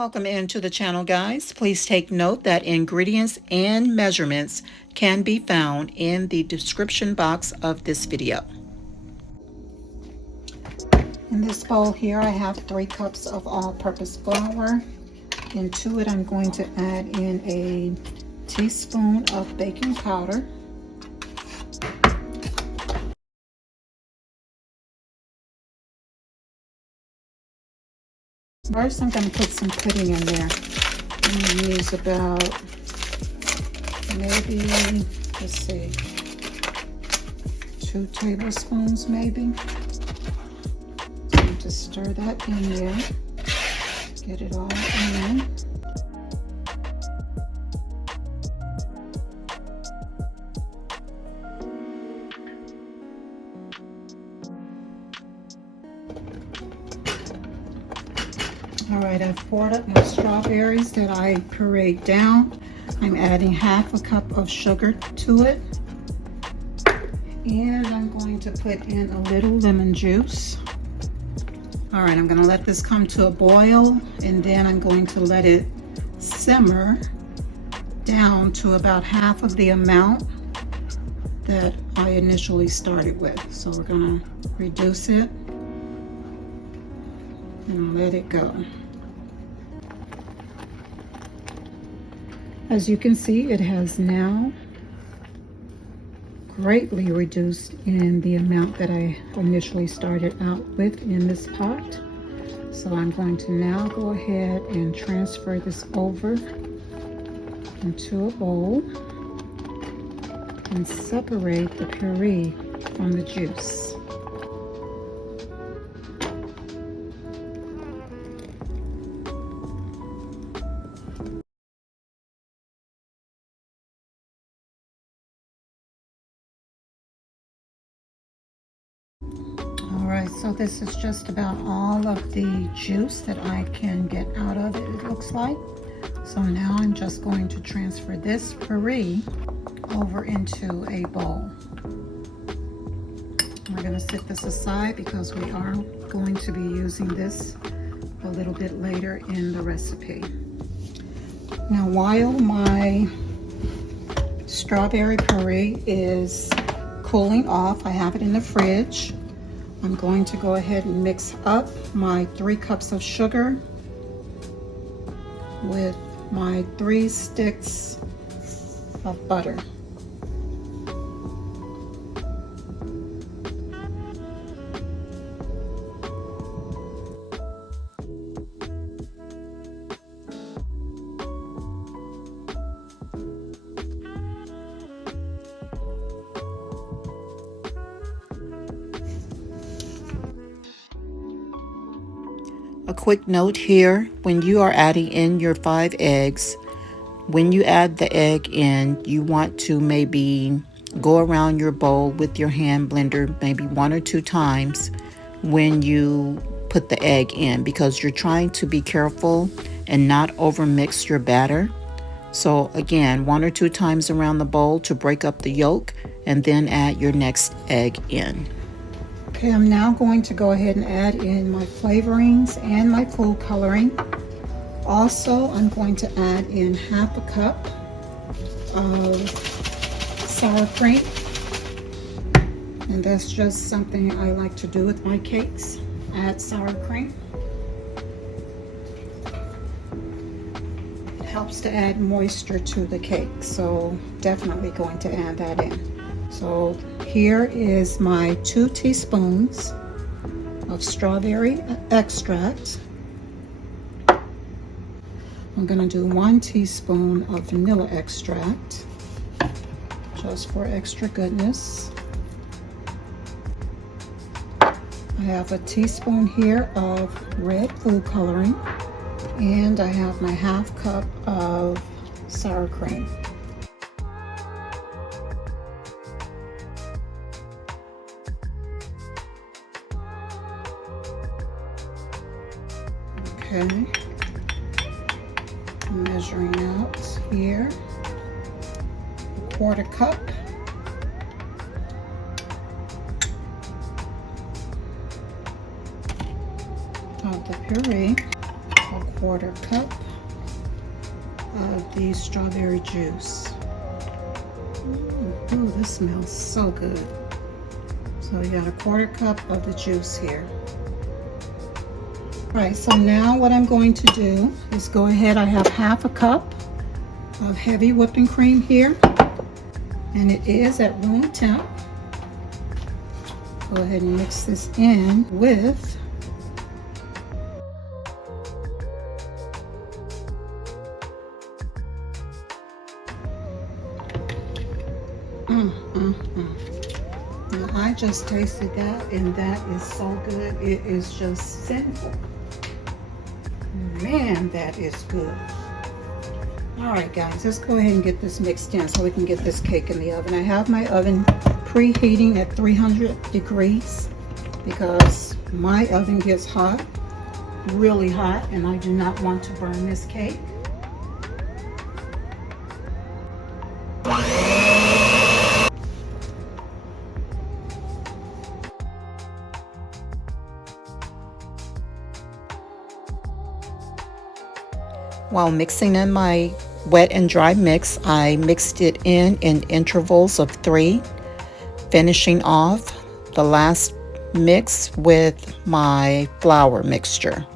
Welcome into the channel, guys. Please take note that ingredients and measurements can be found in the description box of this video. In this bowl here, I have 3 cups of all-purpose flour. Into it, I'm going to add in a teaspoon of baking powder. First, I'm going to put some pudding in there. I'm going to use about, maybe, let's see, 2 tablespoons maybe. So I'm just stir that in there. Get it all in. All right, I've poured up my strawberries that I pureed down. I'm adding half a cup of sugar to it. And I'm going to put in a little lemon juice. All right, I'm gonna let this come to a boil, and then I'm going to let it simmer down to about half of the amount that I initially started with. So we're gonna reduce it and let it go. As you can see, it has now greatly reduced in the amount that I initially started out with in this pot. So I'm going to now go ahead and transfer this over into a bowl and separate the puree from the juice. Alright, so this is just about all of the juice that I can get out of it, it looks like. So now I'm just going to transfer this puree over into a bowl. We're going to set this aside because we are going to be using this a little bit later in the recipe. Now, while my strawberry puree is cooling off, I have it in the fridge. I'm going to go ahead and mix up my 3 cups of sugar with my 3 sticks of butter. A quick note here, when you are adding in your 5 eggs, when you add the egg in, you want to maybe go around your bowl with your hand blender maybe 1 or 2 times when you put the egg in, because you're trying to be careful and not over mix your batter. So again, 1 or 2 times around the bowl to break up the yolk, and then add your next egg in. Okay, I'm now going to go ahead and add in my flavorings and my food coloring. Also, I'm going to add in half a cup of sour cream. And that's just something I like to do with my cakes, add sour cream. It helps to add moisture to the cake, so definitely going to add that in. So here is my 2 teaspoons of strawberry extract. I'm going to do 1 teaspoon of vanilla extract, just for extra goodness. I have a teaspoon here of red food coloring, and I have my half cup of sour cream. Okay, measuring out here, 1/4 cup. Of the puree, 1/4 cup of the strawberry juice. Ooh, this smells so good. So you got 1/4 cup of the juice here. All right, so now what I'm going to do is go ahead. I have 1/2 cup of heavy whipping cream here, and it is at room temp. Go ahead and mix this in with Now I just tasted that, and that is so good. It is just sinful. Man, that is good. All right, guys, let's go ahead and get this mixed in so we can get this cake in the oven. I have my oven preheating at 300 degrees because my oven gets hot, really hot, and I do not want to burn this cake. While mixing in my wet and dry mix, I mixed it in intervals of 3, finishing off the last mix with my flour mixture.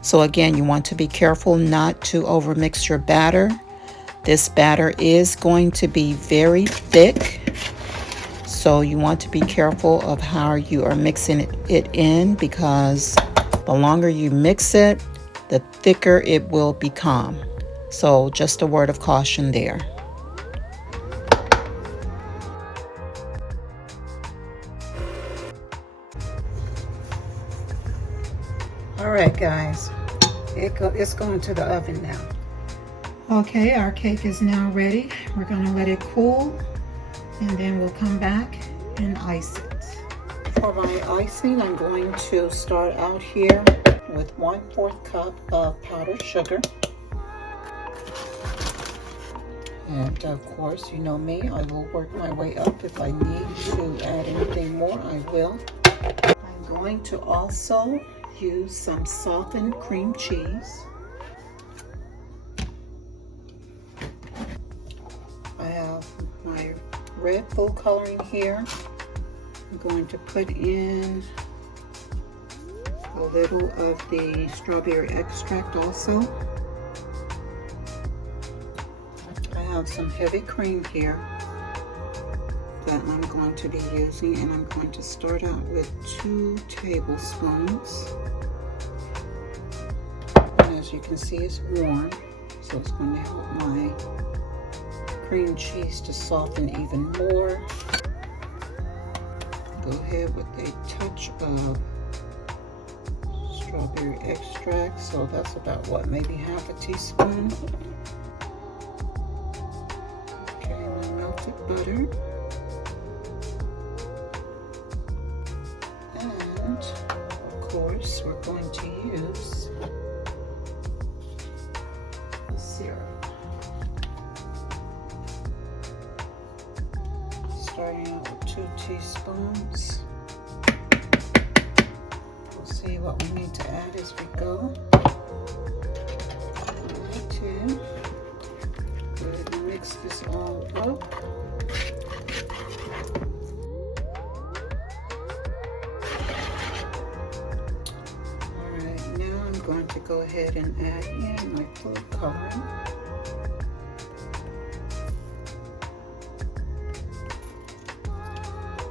So again, you want to be careful not to overmix your batter. This batter is going to be very thick, so you want to be careful of how you are mixing it in, because the longer you mix it, the thicker it will become. So just a word of caution there. All right, guys, it's going to the oven now. Okay, our cake is now ready. We're going to let it cool, and then we'll come back and ice it. For my icing, I'm going to start out here with 1/4 cup of powdered sugar. And of course, you know me, I will work my way up. If I need to add anything more, I will. I'm going to also use some softened cream cheese. I have my red food coloring here. I'm going to put in a little of the strawberry extract also. I have some heavy cream here that I'm going to be using, and I'm going to start out with 2 tablespoons. And as you can see, it's warm, so it's going to help my cream cheese to soften even more. Go ahead with a touch of strawberry extract, so that's about what, maybe 1/2 teaspoon. Okay, my melted butter, and of course we're going to use the syrup. Starting out with 2 teaspoons. See what we need to add as we go. To go ahead and mix this all up. Alright, now I'm going to go ahead and add in my food coloring.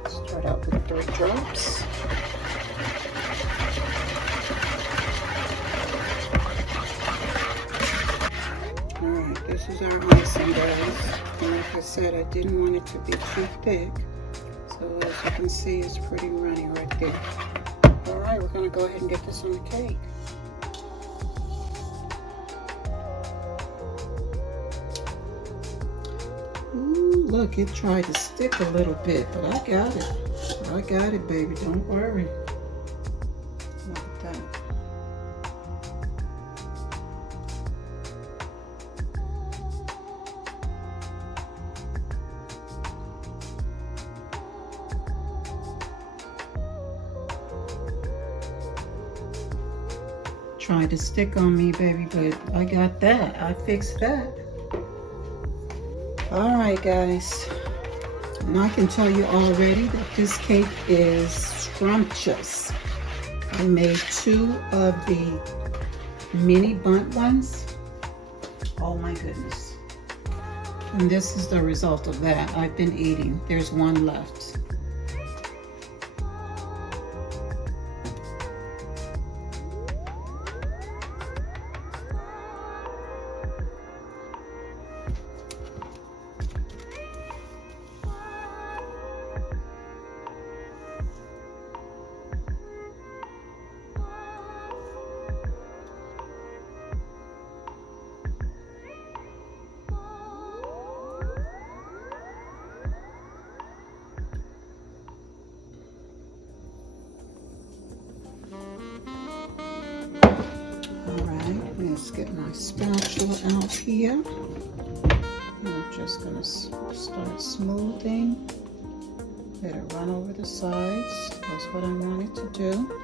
Start out with 3 drops. Alright, this is our icing, guys. And like I said, I didn't want it to be too thick. So as you can see, it's pretty runny right there. Alright, we're going to go ahead and get this on the cake. Ooh, look, it tried to stick a little bit, but I got it. I got it, baby. Don't worry. Look at that. tried to stick on me, baby, but I got that. I fixed that. All right, guys. And I can tell you already that this cake is scrumptious. I made 2 of the mini Bundt ones. Oh my goodness. And this is the result of that. I've been eating. There's one left. Let's get my spatula out here. I'm just going to start smoothing. Let it run over the sides. That's what I wanted to do.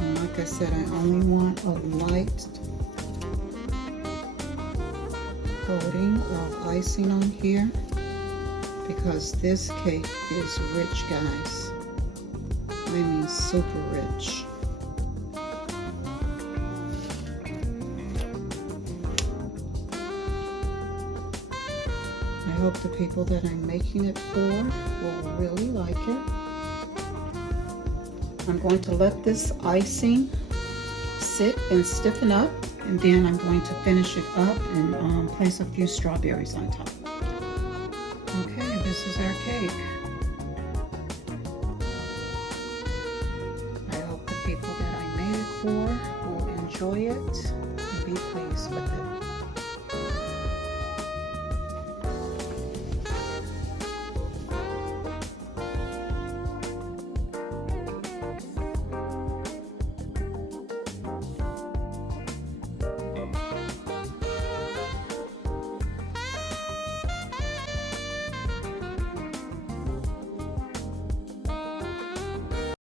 Like I said, I only want a light coating of icing on here because this cake is rich, guys. I mean super rich. I hope the people that I'm making it for will really like it. I'm going to let this icing sit and stiffen up, and then I'm going to finish it up and place a few strawberries on top. Okay, this is our cake. I hope the people that I made it for will enjoy it and be pleased with it.